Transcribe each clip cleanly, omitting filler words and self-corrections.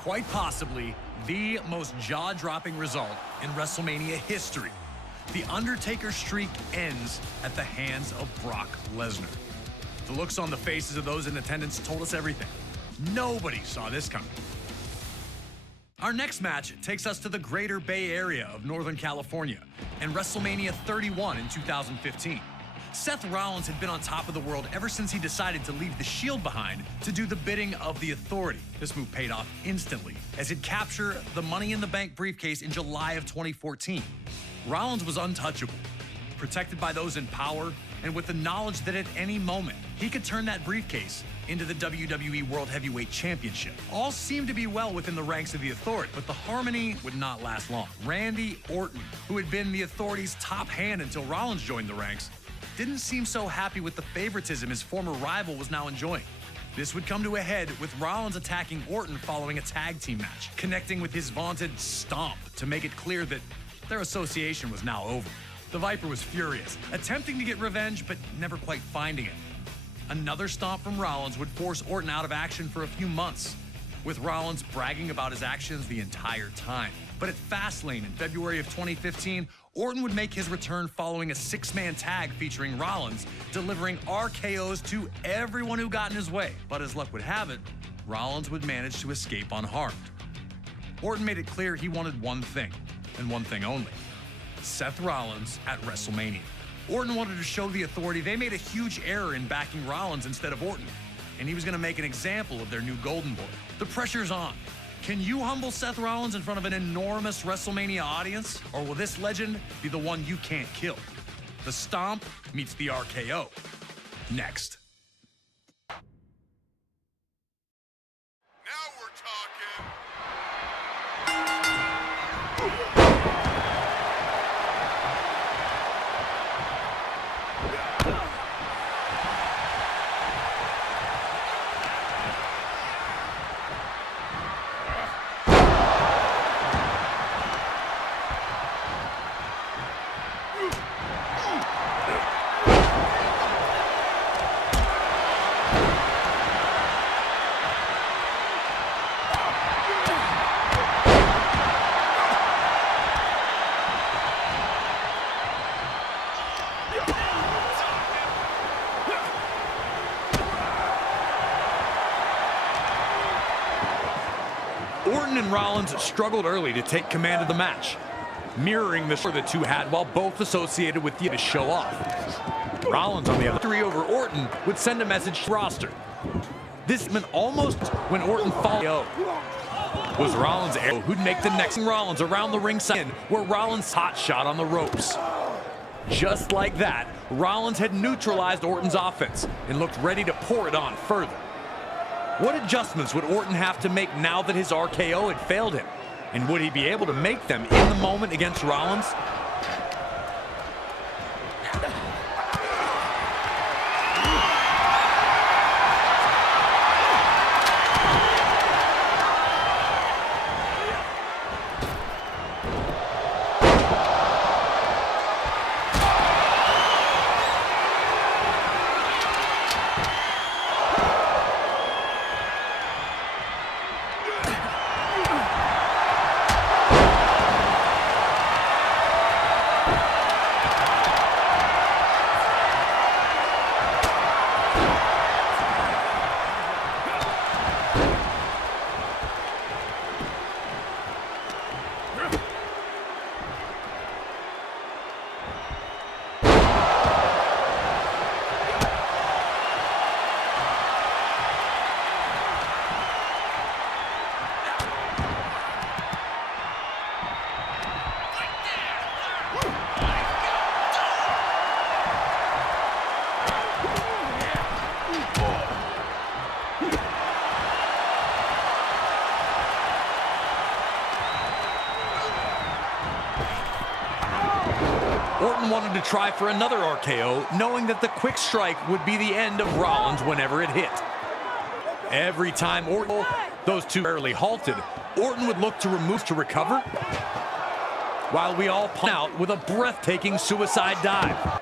quite possibly the most jaw-dropping result in WrestleMania history. The Undertaker streak ends at the hands of Brock Lesnar. The looks on the faces of those in attendance told us everything. Nobody saw this coming. Our next match takes us to the Greater Bay Area of Northern California and WrestleMania 31 in 2015. Seth Rollins had been on top of the world ever since he decided to leave the Shield behind to do the bidding of the Authority. This move paid off instantly as he'd capture the Money in the Bank briefcase in July of 2014. Rollins was untouchable, protected by those in power, and with the knowledge that at any moment he could turn that briefcase into the WWE World Heavyweight Championship. All seemed to be well within the ranks of the Authority, but the harmony would not last long. Randy Orton, who had been the Authority's top hand until Rollins joined the ranks, didn't seem so happy with the favoritism his former rival was now enjoying. This would come to a head with Rollins attacking Orton following a tag team match, connecting with his vaunted stomp to make it clear that their association was now over. The Viper was furious, attempting to get revenge, but never quite finding it. Another stomp from Rollins would force Orton out of action for a few months, with Rollins bragging about his actions the entire time. But at Fastlane in February of 2015, Orton would make his return following a six-man tag featuring Rollins, delivering RKOs to everyone who got in his way. But as luck would have it, Rollins would manage to escape unharmed. Orton made it clear he wanted one thing, and one thing only: Seth Rollins at WrestleMania. Orton wanted to show the Authority they made a huge error in backing Rollins instead of Orton, and he was going to make an example of their new Golden Boy. The pressure's on. Can you humble Seth Rollins in front of an enormous WrestleMania audience? Or will this legend be the one you can't kill? The Stomp meets the RKO. Next. Now we're talking. Orton and Rollins struggled early to take command of the match, mirroring the two had while both associated with the show off. Rollins, on the other, victory over Orton would send a message to the roster. This meant almost when Orton followed was Rollins' arrow who'd make the next Rollins around the ringside where Rollins' hot shot on the ropes. Just like that, Rollins had neutralized Orton's offense and looked ready to pour it on further. What adjustments would Orton have to make now that his RKO had failed him? And would he be able to make them in the moment against Rollins? Orton wanted to try for another RKO, knowing that the quick strike would be the end of Rollins whenever it hit. Every time Orton, those two rarely halted, Orton would look to remove to recover, while we all punt out with a breathtaking suicide dive.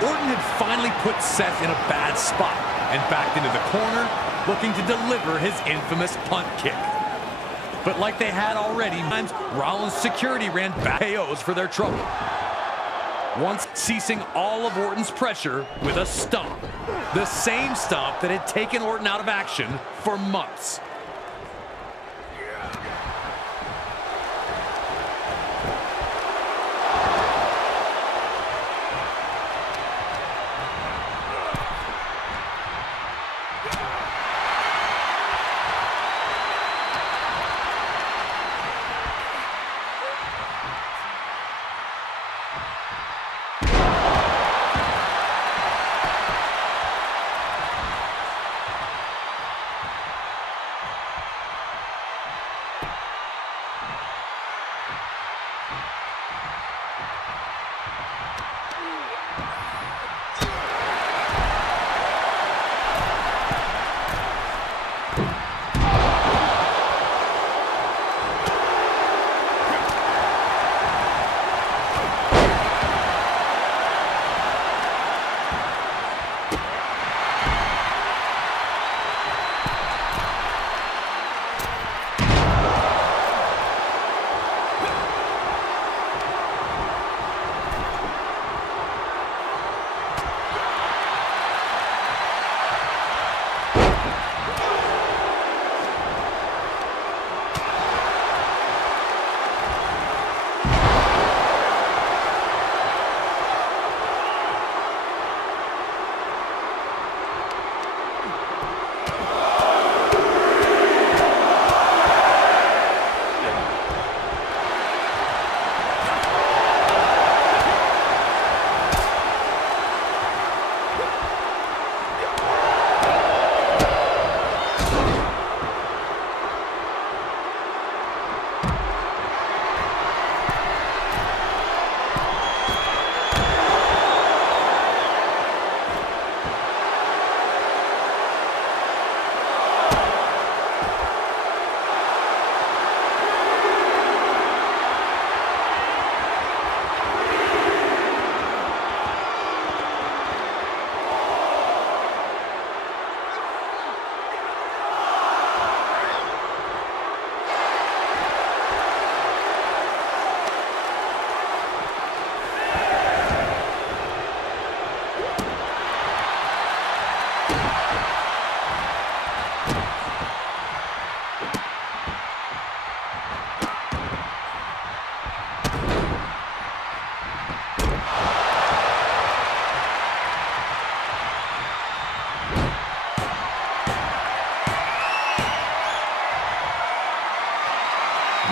Orton had finally put Seth in a bad spot and backed into the corner, looking to deliver his infamous punt kick. But like they had already, Rollins' security ran back KOs for their trouble, once ceasing all of Orton's pressure with a stomp. The same stomp that had taken Orton out of action for months.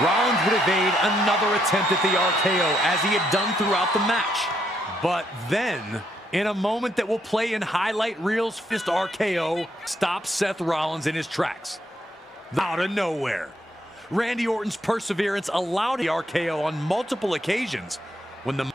Rollins would evade another attempt at the RKO as he had done throughout the match. But then, in a moment that will play in highlight reels, fist RKO stops Seth Rollins in his tracks. Out of nowhere. Randy Orton's perseverance allowed the RKO on multiple occasions when the